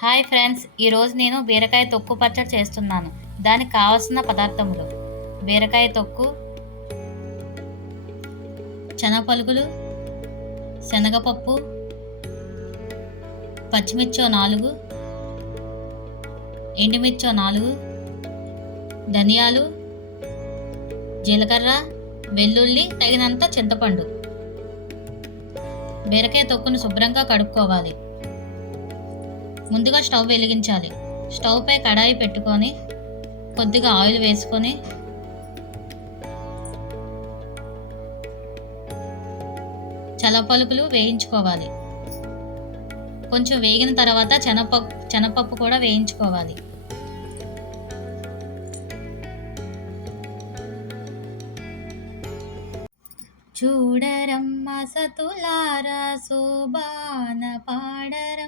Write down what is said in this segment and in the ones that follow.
Hi friends ఈరోజు నేను బీరకాయ తొక్కు పచ్చడి చేస్తున్నాను. దానికి కావలసిన పదార్థములు బీరకాయ తొక్కు శనగపలుకులు శనగపప్పు పచ్చిమిర్చో నాలుగు ఎండుమిర్చో నాలుగు ధనియాలు జీలకర్ర వెల్లుల్లి తగినంత చింతపండు. బీరకాయ తొక్కును శుభ్రంగా కడుక్కోవాలి. ముందుగా స్టవ్ వెలిగించాలి. స్టవ్ పై కడాయి పెట్టుకొని కొద్దిగా ఆయిల్ వేసుకొని చలపలుకులు వేయించుకోవాలి. కొంచెం వేగిన తర్వాత చెనపప్పు చెనపప్పు కూడా వేయించుకోవాలి. చూడరమ్మ సతులారా శోభాన పాడరమ్మ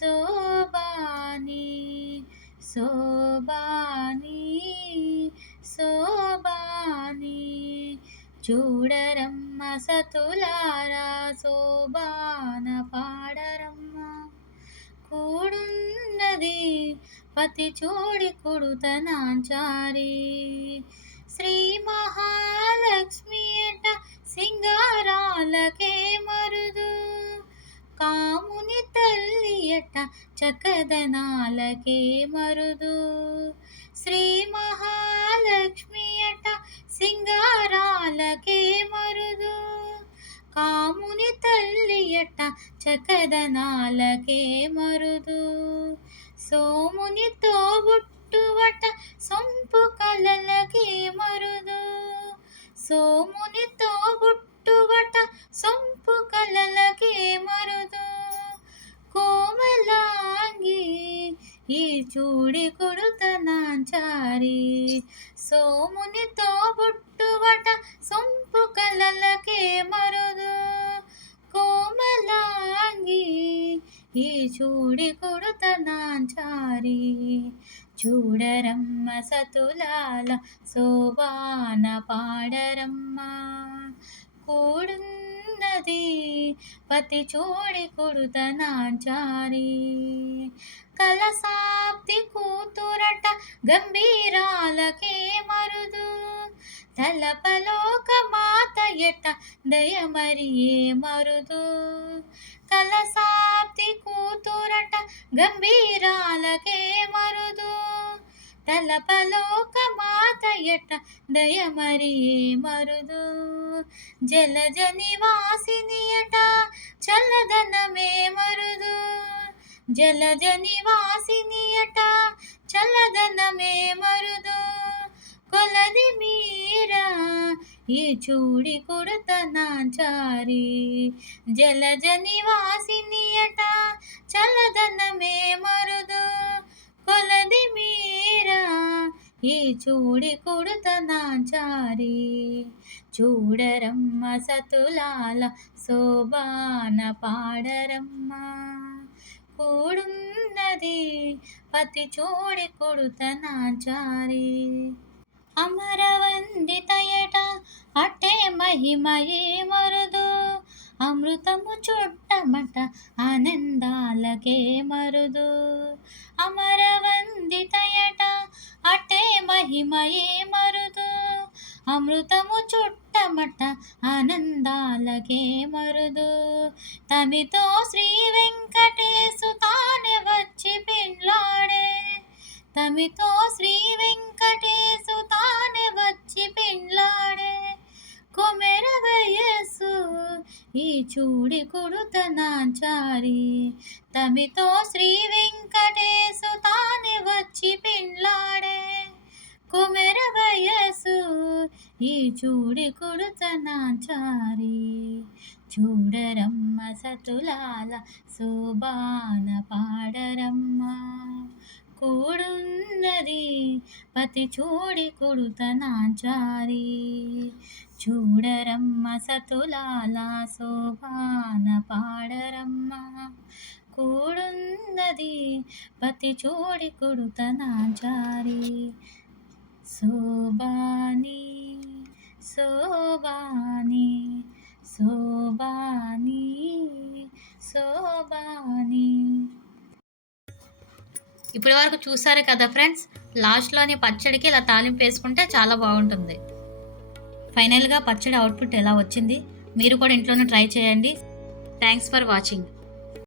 శోభాని శోభాని శోభాని. చూడరమ్మ సతులారా శోభాన పాడరమ్మ. కూడున్నది పతి చూడి కుడుతనాచారి. శ్రీ మహాలక్ష్మి అట సింగారాలకే మరుదు. తల్లి చక్కదనాలకే మరుదు. శ్రీ మహాలక్ష్మి అట సింగారాలకే మరుదు. కాముని తల్లి అట చకదనాలకే మరుదు. సోమునితో బుట్టువట ఈ చూడి కొడుతనాచారి సోమునితో బుట్టువట సొంపు కలలకే మరుదు. కోమలాంగి ఈ చూడి కొడుతనాచారి చూడరమ్మ సతులాల శోభాన పాడరమ్మ. కూడున్నది పతి చూడి కొడుతనాచారి కలసాప్తి కూతురట గంభీరాలకే మరుదు. తలపలోక మాత ఎట దయమరియే మరుదు. కలసాప్తి కూతురట గంభీరాలకే మరుదు. తలపలోక మాత ఎట దయమరియే మరుదు. జలజ నివాసిని అట చల్లదనమే మరుదు. జలజ నివాసిని అట చల్లదనమే మరుదు. కొలది మీరా ఈ చూడి కొడుతనాచారి జలజ నివాసిని అట చల్లదనమే మరుదు. కొలది మీరా ఈ చూడి కొడుతనాచారి చూడరమ్మ సతులాల శోభాన పాడరమ్మ. కూడున్నది. పతి చూడి కొడుతనాచారి అమరవందితయట అట్టే మహిమయే మరుదు. అమృతము చుట్టమట ఆనందాలకే మరుదు. అమరవందితయట అట్టే మహిమయే మరుదు. అమృతము చుట్టమట ఆనందాలకే మరుదు. తమితో శ్రీ వెంక ఈ చూడి కొడుతనాచారి తమితో శ్రీ వెంకటేశు తానే వచ్చి పిండ్లాడే. కుమెర వయసు ఈ చూడి కుడుతనాచారి చూడరమ్మ సతులాల శోభాన పాడరమ్మ. పతి చూడి కుడుతనాచారి. చూడరమ్మ సతులాలా శోభాన పాడరమ్మ. కూడున్నది పతి చూడి కుడుతనాచారి. శోభాని శోభాని శోభాని శోభాని. ఇప్పటి వరకు చూసారు కదా ఫ్రెండ్స్? లాస్ట్లోని పచ్చడికి ఇలా తాలింపు వేసుకుంటే చాలా బాగుంటుంది. ఫైనల్గా పచ్చడి అవుట్పుట్ ఎలా వచ్చింది? మీరు కూడా ఇంట్లోనే ట్రై చేయండి. Thanks for watching